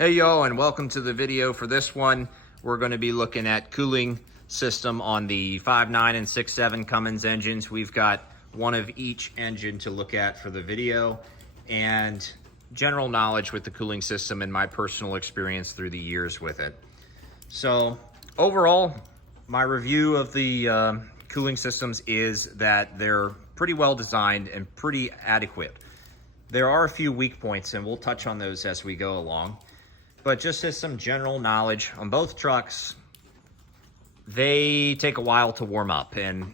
Hey y'all, and welcome to the video. For this one, we're going to be looking at cooling system on the 5.9 and 6.7 Cummins engines. We've got one of each engine to look at for the video, and general knowledge with the cooling system and my personal experience through the years with it. So overall, my review of the cooling systems is that they're pretty well designed and pretty adequate. There are a few weak points, and we'll touch on those as we go along. But just as some general knowledge on both trucks, they take a while to warm up, and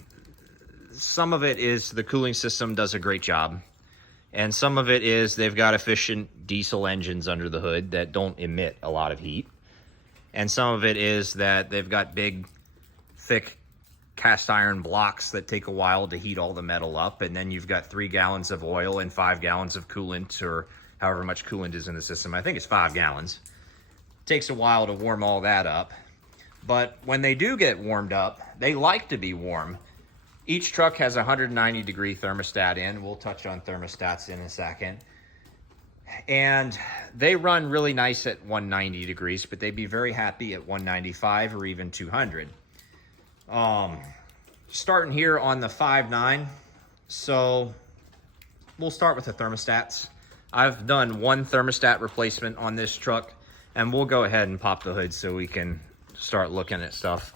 some of it is the cooling system does a great job, and some of it is they've got efficient diesel engines under the hood that don't emit a lot of heat, and some of it is that they've got big, thick cast iron blocks that take a while to heat all the metal up, and then you've got 3 gallons of oil and 5 gallons of coolant, or however much coolant is in the system. I think it's 5 gallons. Takes a while to warm all that up, but when they do get warmed up, they like to be warm. Each truck has a 190-degree thermostat in. We'll touch on thermostats in a second. And they run really nice at 190 degrees, but they'd be very happy at 195 or even 200. Starting here on the 5.9, so we'll start with the thermostats. I've done one thermostat replacement on this truck, and we'll go ahead and pop the hood so we can start looking at stuff.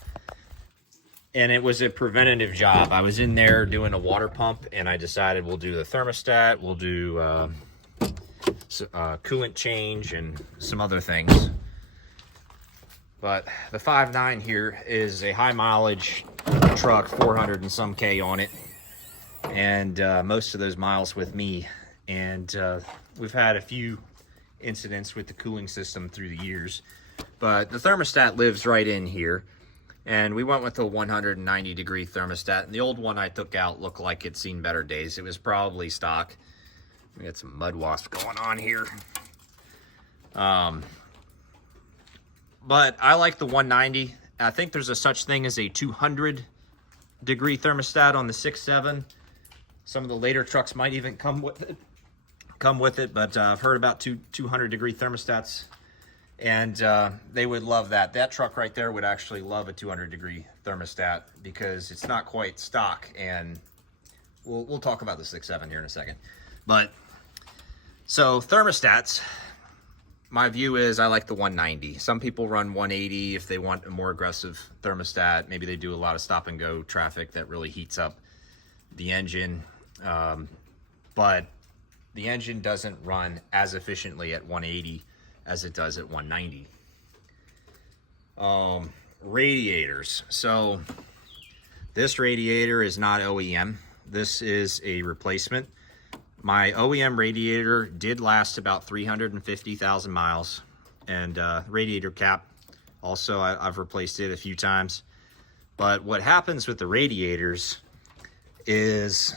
And it was a preventative job. I was in there doing a water pump, and I decided we'll do the thermostat, we'll do coolant change and some other things. But the 5.9 here is a high mileage truck, 400 and some K on it. And most of those miles with me. And we've had a few incidents with the cooling system through the years, but the thermostat lives right in here, and we went with a 190-degree thermostat. And the old one I took out looked like it'd seen better days. It was probably stock. We got some mud wasp going on here, but I like the 190. I think there's a such thing as a 200-degree thermostat on the 6.7. Some of the later trucks might even come with it, but I've heard about 200-degree thermostats, and they would love that. That truck right there would actually love a 200-degree thermostat because it's not quite stock, and we'll talk about the 6.7 here in a second. But so thermostats, my view is I like the 190. Some people run 180 if they want a more aggressive thermostat. Maybe they do a lot of stop and go traffic that really heats up the engine, but the engine doesn't run as efficiently at 180 as it does at 190. Radiators. So this radiator is not OEM. This is a replacement. My OEM radiator did last about 350,000 miles. And radiator cap, also I've replaced it a few times. But what happens with the radiators is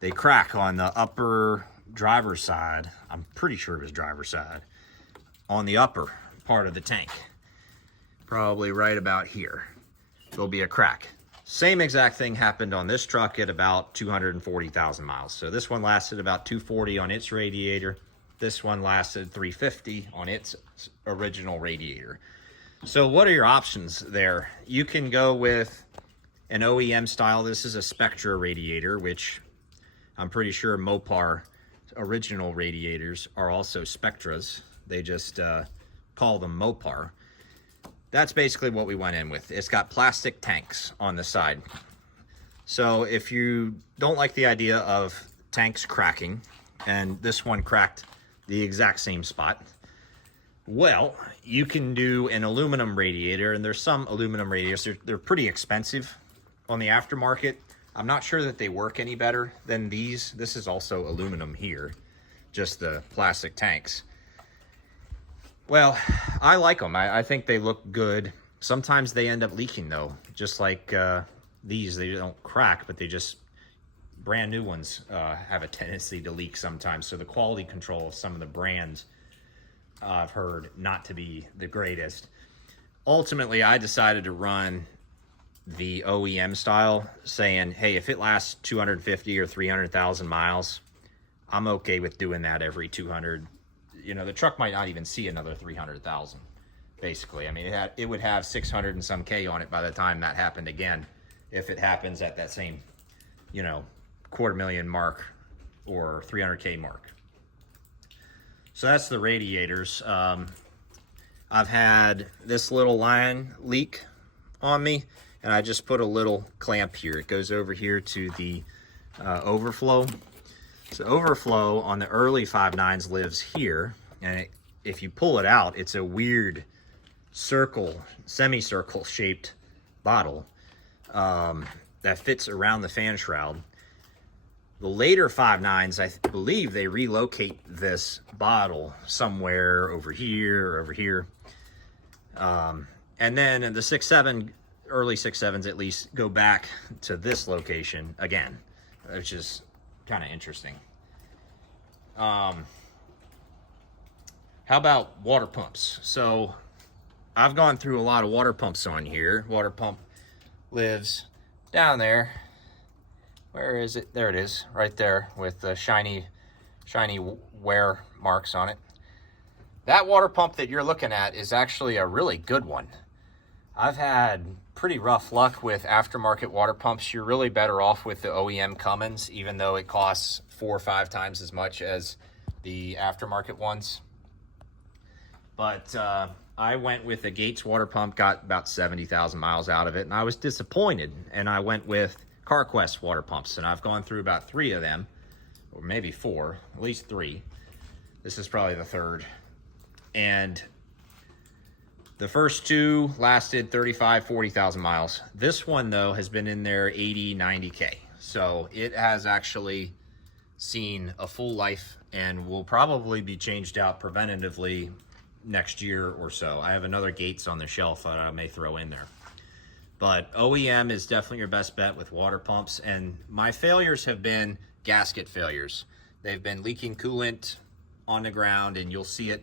they crack on the upper driver's side. I'm pretty sure it was driver's side, on the upper part of the tank, probably right about here. There'll be a crack. Same exact thing happened on this truck at about 240,000 miles. So this one lasted about 240 on its radiator. This one lasted 350 on its original radiator. So what are your options there? You can go with an OEM style. This is a Spectra radiator, which I'm pretty sure Mopar original radiators are also Spectras. They just call them Mopar. That's basically what we went in with. It's got plastic tanks on the side. So if you don't like the idea of tanks cracking, and this one cracked the exact same spot, well, you can do an aluminum radiator, and there's some aluminum radiators. They're pretty expensive on the aftermarket. I'm not sure that they work any better than these. This is also aluminum here, just the plastic tanks. Well, I like them. I think they look good. Sometimes they end up leaking though, just like these. They don't crack, but they just, brand new ones have a tendency to leak sometimes. So the quality control of some of the brands I've heard not to be the greatest. Ultimately, I decided to run the OEM style, saying, hey, if it lasts 250 or 300,000 miles, I'm okay with doing that every 200, you know, the truck might not even see another 300,000. Basically, I mean, it would have 600 and some K on it by the time that happened again, if it happens at that same, you know, $250,000 mark or 300K mark. So that's the radiators. I've had this little line leak on me, and I just put a little clamp here. It goes over here to the overflow. So overflow on the early 5.9s lives here, and if you pull it out, it's a weird circle, semicircle shaped bottle that fits around the fan shroud. The later 5.9s, I believe they relocate this bottle somewhere over here or over here. And then the 6.7, early 6.7s at least, go back to this location again, which is kind of interesting. How about water pumps? So I've gone through a lot of water pumps on here. Water pump lives down there. Where is it? There it is, right there with the shiny wear marks on it. That water pump that you're looking at is actually a really good one. I've had pretty rough luck with aftermarket water pumps. You're really better off with the OEM Cummins, even though it costs 4 or 5 times as much as the aftermarket ones. But I went with the Gates water pump, got about 70,000 miles out of it, and I was disappointed. And I went with CarQuest water pumps, and I've gone through about 3 of them, or maybe 4, at least 3. This is probably the 3rd. And the first 2 lasted 35, 40,000 miles. This one, though, has been in there 80, 90K. So it has actually seen a full life and will probably be changed out preventatively next year or so. I have another Gates on the shelf that I may throw in there. But OEM is definitely your best bet with water pumps. And my failures have been gasket failures. They've been leaking coolant on the ground, and you'll see it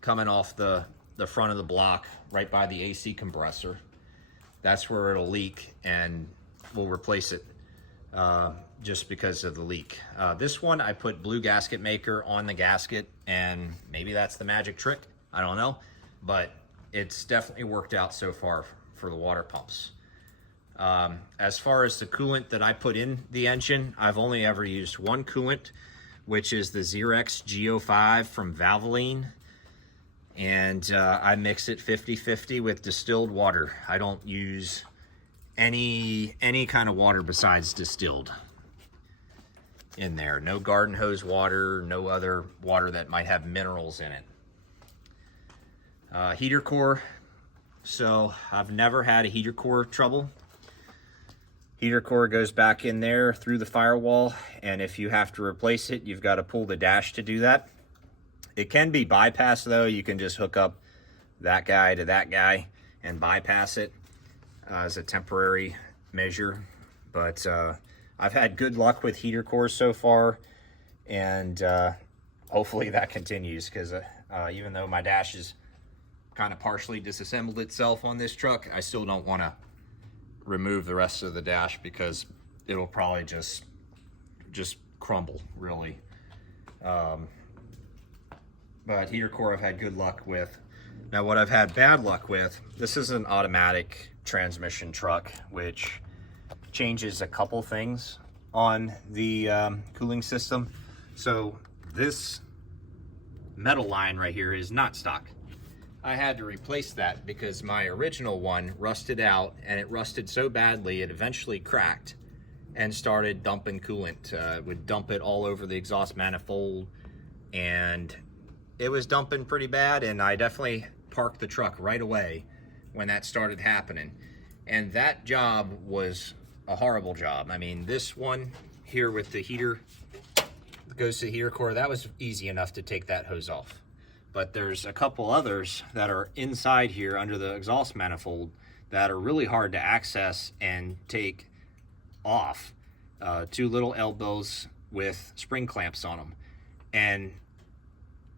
coming off the front of the block right by the AC compressor. That's where it'll leak, and we'll replace it just because of the leak. This one, I put Blue Gasket Maker on the gasket, and maybe that's the magic trick. I don't know, but it's definitely worked out so far for the water pumps. As far as the coolant that I put in the engine, I've only ever used one coolant, which is the Zerex G05 from Valvoline. And I mix it 50-50 with distilled water. I don't use any kind of water besides distilled in there. No garden hose water, no other water that might have minerals in it. Heater core. So I've never had a heater core trouble. Heater core goes back in there through the firewall, and if you have to replace it, you've got to pull the dash to do that. It can be bypassed, though. You can just hook up that guy to that guy and bypass it as a temporary measure. But I've had good luck with heater cores so far, and hopefully that continues, because even though my dash is kind of partially disassembled itself on this truck, I still don't want to remove the rest of the dash because it'll probably just crumble, really. But heater core I've had good luck with. Now what I've had bad luck with, this is an automatic transmission truck, which changes a couple things on the cooling system. So this metal line right here is not stock. I had to replace that because my original one rusted out, and it rusted so badly it eventually cracked and started dumping coolant. Would dump it all over the exhaust manifold, and it was dumping pretty bad, and I definitely parked the truck right away when that started happening. And that job was a horrible job. I mean, this one here with the heater that goes to the heater core, that was easy enough to take that hose off. But there's a couple others that are inside here under the exhaust manifold that are really hard to access and take off. 2 little elbows with spring clamps on them. And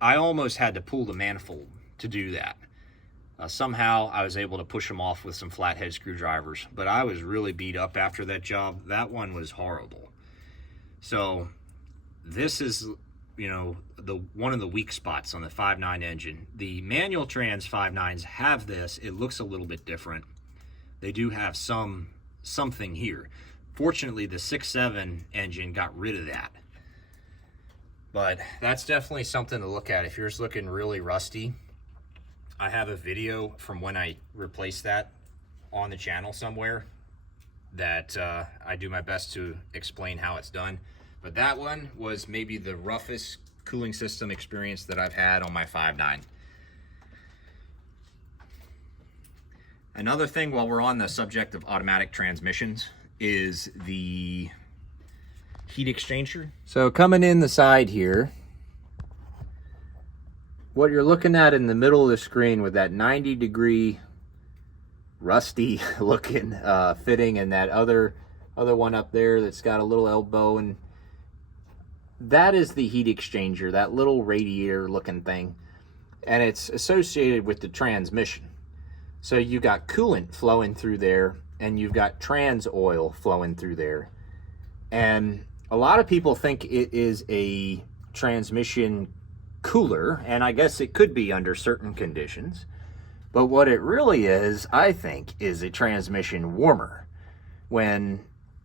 I almost had to pull the manifold to do that. Somehow I was able to push them off with some flathead screwdrivers, but I was really beat up after that job. That one was horrible. So this is, you know, one of the weak spots on the 5.9 engine. The manual trans 5.9s have this. It looks a little bit different. They do have something here. Fortunately, the 6.7 engine got rid of that. But that's definitely something to look at if yours looking really rusty. I have a video from when I replaced that on the channel somewhere that I do my best to explain how it's done. But that one was maybe the roughest cooling system experience that I've had on my 5.9. Another thing while we're on the subject of automatic transmissions is the heat exchanger. So coming in the side here, what you're looking at in the middle of the screen with that 90-degree rusty looking fitting, and that other one up there that's got a little elbow, and that is the heat exchanger, that little radiator looking thing, and it's associated with the transmission. So you got coolant flowing through there, and you've got trans oil flowing through there, and a lot of people think it is a transmission cooler, and I guess it could be under certain conditions. But what it really is, I think, is a transmission warmer. When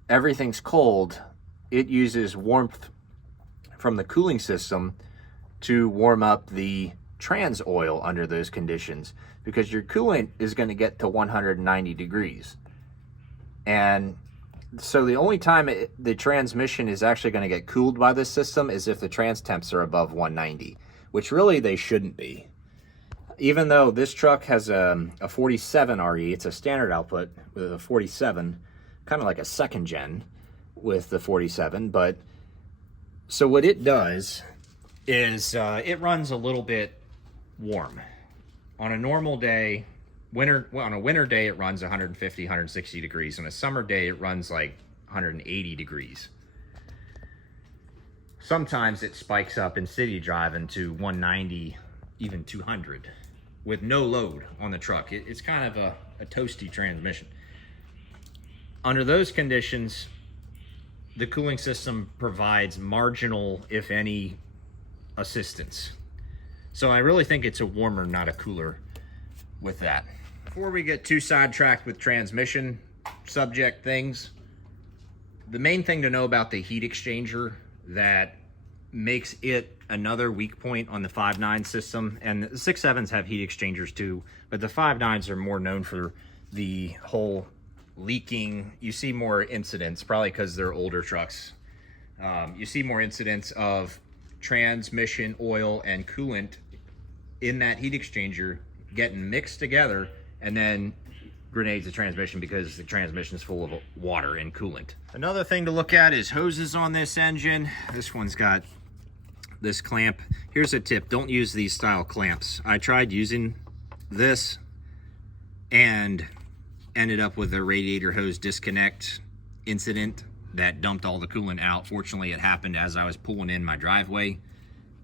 everything's cold, it uses warmth from the cooling system to warm up the trans oil under those conditions, because your coolant is going to get to 190 degrees. And so the only time the transmission is actually going to get cooled by this system is if the trans temps are above 190, which really they shouldn't be. Even though this truck has a 47 RE, it's a standard output with a 47, kind of like a second gen with the 47. But so what it does is it runs a little bit warm. On a normal day, on a winter day, it runs 150, 160 degrees. On a summer day, it runs like 180 degrees. Sometimes it spikes up in city driving to 190, even 200. With no load on the truck. It's kind of a toasty transmission. Under those conditions, the cooling system provides marginal, if any, assistance. So I really think it's a warmer, not a cooler with that. Before we get too sidetracked with transmission subject things, the main thing to know about the heat exchanger that makes it another weak point on the 5.9 system, and the 6.7s have heat exchangers too, but the 5.9s are more known for the whole leaking. You see more incidents, probably because they're older trucks. You see more incidents of transmission oil and coolant in that heat exchanger getting mixed together and then grenades the transmission because the transmission is full of water and coolant. Another thing to look at is hoses on this engine. This one's got this clamp. Here's a tip: don't use these style clamps. I tried using this and ended up with a radiator hose disconnect incident that dumped all the coolant out. Fortunately, it happened as I was pulling in my driveway,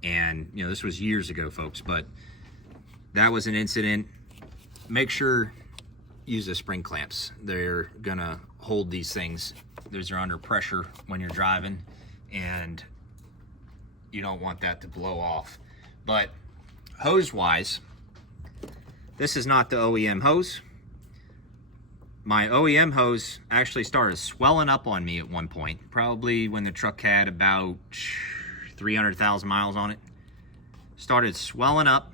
and you know, this was years ago, folks, but that was an incident. Make sure use the spring clamps. They're gonna hold these things. Those are under pressure when you're driving, and you don't want that to blow off. But hose wise, this is not the OEM hose. My OEM hose actually started swelling up on me at one point, probably when the truck had about 300,000 miles on it. Started swelling up,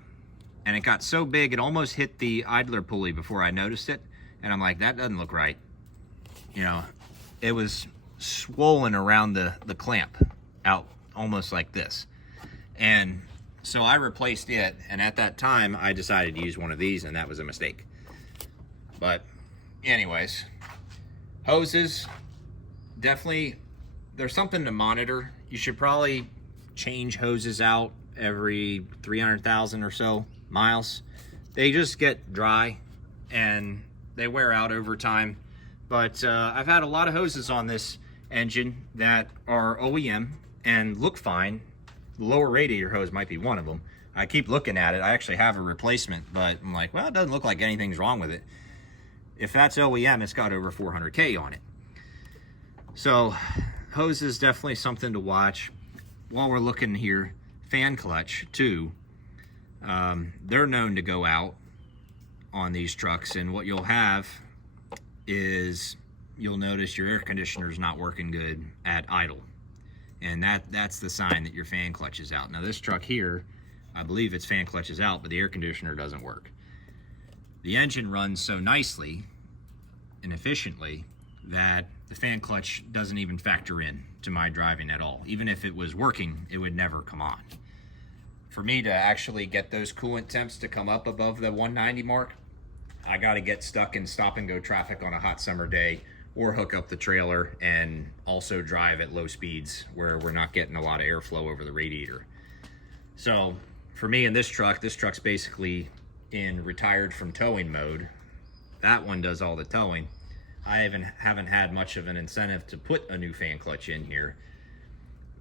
and it got so big it almost hit the idler pulley before I noticed it. And I'm like, that doesn't look right. You know, it was swollen around the clamp out almost like this. And so I replaced it, and at that time I decided to use one of these, and that was a mistake. But anyways, hoses, definitely, there's something to monitor. You should probably change hoses out every 300,000 or so miles. They just get dry and they wear out over time. But I've had a lot of hoses on this engine that are OEM and look fine. The lower radiator hose might be one of them. I keep looking at it. I actually have a replacement, but I'm like, well, it doesn't look like anything's wrong with it. If that's OEM, it's got over 400K on it. So hose is definitely something to watch. While we're looking here, fan clutch too, they're known to go out on these trucks, and what you'll have is you'll notice your air conditioner is not working good at idle, and that's the sign that your fan clutch is out. Now this truck here, I believe its fan clutch is out, but the air conditioner doesn't work. The engine runs so nicely and efficiently that the fan clutch doesn't even factor in to my driving at all. Even if it was working, it would never come on. For me to actually get those coolant temps to come up above the 190 mark, I got to get stuck in stop and go traffic on a hot summer day, or hook up the trailer and also drive at low speeds where we're not getting a lot of airflow over the radiator. So for me in this truck's basically in retired from towing mode. That one does all the towing. I haven't had much of an incentive to put a new fan clutch in here.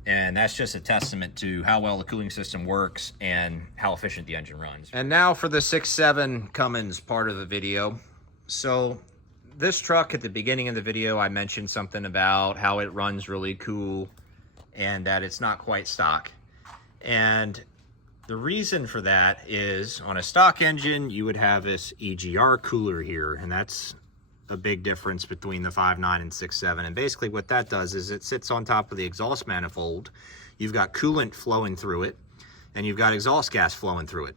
And that's just a testament to how well the cooling system works and how efficient the engine runs. And now for the 6.7 Cummins part of the video. So this truck, at the beginning of the video, I mentioned something about how it runs really cool and that it's not quite stock. And the reason for that is on a stock engine, you would have this EGR cooler here, and that's a big difference between the 5.9 and 6.7. And basically what that does is it sits on top of the exhaust manifold. You've got coolant flowing through it, and you've got exhaust gas flowing through it.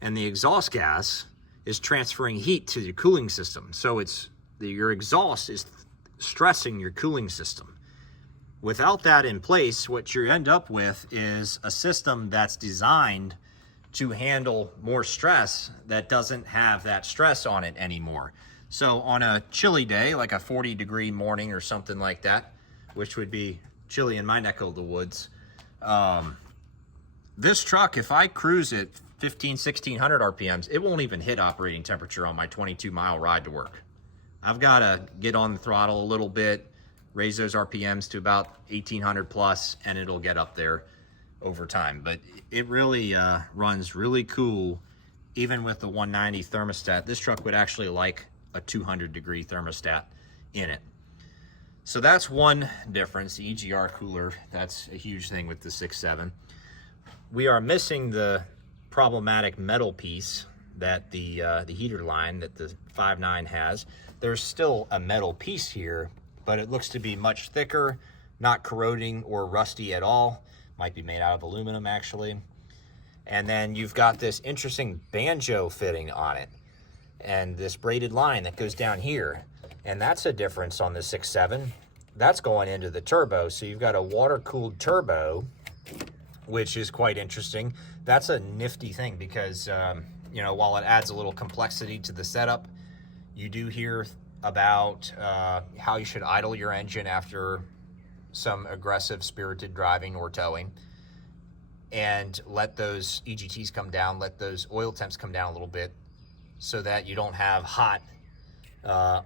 And the exhaust gas is transferring heat to your cooling system. So your exhaust is stressing your cooling system. Without that in place, what you end up with is a system that's designed to handle more stress that doesn't have that stress on it anymore. So on a chilly day, like a 40-degree morning or something like that, which would be chilly in my neck of the woods, this truck, if I cruise at 1600 RPMs, it won't even hit operating temperature on my 22-mile ride to work. I've got to get on the throttle a little bit, raise those RPMs to about 1800 plus, and it'll get up there over time. But it really runs really cool, even with the 190 thermostat. This truck would actually like a 200-degree thermostat in it. So that's one difference, the EGR cooler. That's a huge thing with the 6.7. We are missing the problematic metal piece that the heater line that the 5.9 has. There's still a metal piece here, but it looks to be much thicker, not corroding or rusty at all. Might be made out of aluminum, actually. And then you've got this interesting banjo fitting on it, and this braided line that goes down here. And that's a difference on the 6.7. That's going into the turbo. So you've got a water-cooled turbo, which is quite interesting. That's a nifty thing because, you know, while it adds a little complexity to the setup, you do hear about how you should idle your engine after some aggressive spirited driving or towing, and let those EGTs come down, let those oil temps come down a little bit so that you don't have hot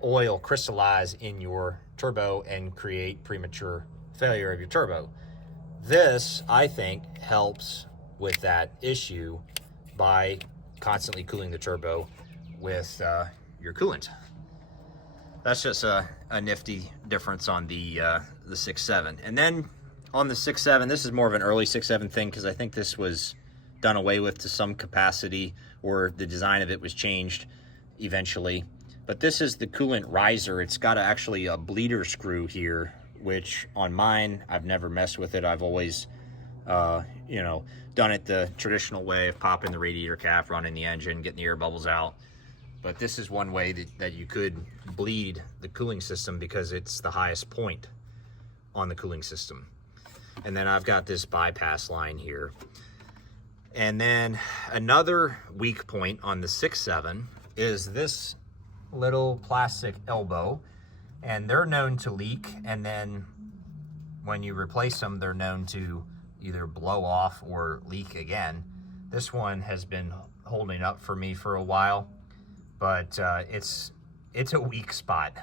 oil crystallize in your turbo and create premature failure of your turbo. This, I think, helps with that issue by constantly cooling the turbo with your coolant. That's just a nifty difference on the 6.7. And then on the 6.7, this is more of an early 6.7 thing because I think this was done away with to some capacity, or the design of it was changed eventually. But this is the coolant riser. It's got actually a bleeder screw here, which on mine, I've never messed with it. I've always, you know, done it the traditional way of popping the radiator cap, running the engine, getting the air bubbles out. But this is one way that you could bleed the cooling system because it's the highest point on the cooling system. And then I've got this bypass line here. And then another weak point on the 6.7 is this little plastic elbow. And they're known to leak, and then when you replace them, they're known to either blow off or leak again. This one has been holding up for me for a while, but it's a weak spot.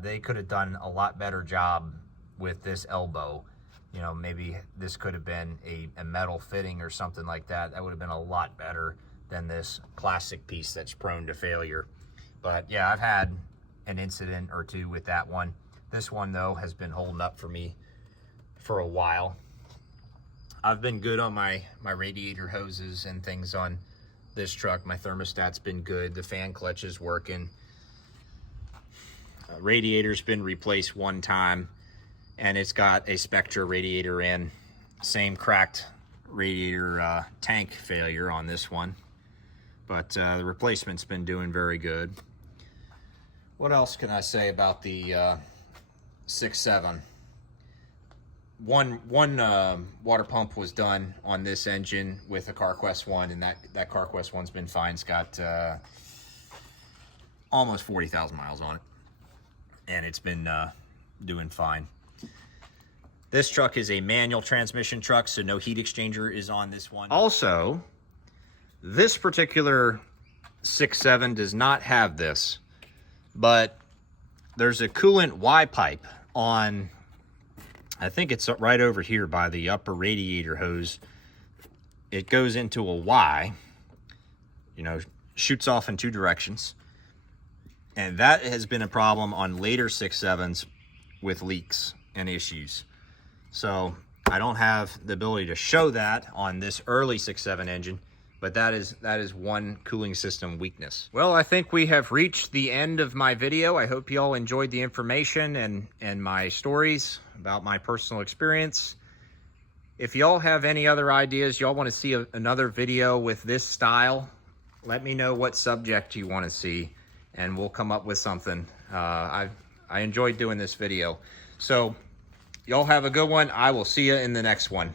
They could have done a lot better job with this elbow. You know, maybe this could have been a metal fitting or something like that. That would have been a lot better than this plastic piece that's prone to failure. But yeah, I've had an incident or two with that one. This one, though, has been holding up for me for a while. I've been good on my radiator hoses and things on this truck. My thermostat's been good. The fan clutch is working. Radiator's been replaced one time, and it's got a Spectra radiator in. Same cracked radiator tank failure on this one, but the replacement's been doing very good. What else can I say about the 6.7? One water pump was done on this engine with a CarQuest 1, and that CarQuest 1's been fine. It's got almost 40,000 miles on it, and it's been doing fine. This truck is a manual transmission truck, so no heat exchanger is on this one. Also, this particular 6.7 does not have this, but there's a coolant Y pipe on, I think it's right over here by the upper radiator hose. It goes into a Y, you know, shoots off in two directions. And that has been a problem on later 6.7s with leaks and issues. So I don't have the ability to show that on this early 6.7 engine, but that is one cooling system weakness. Well, I think we have reached the end of my video. I hope you all enjoyed the information and my stories about my personal experience. If y'all have any other ideas, y'all want to see another video with this style, let me know what subject you want to see, and we'll come up with something. I enjoyed doing this video. So y'all have a good one. I will see you in the next one.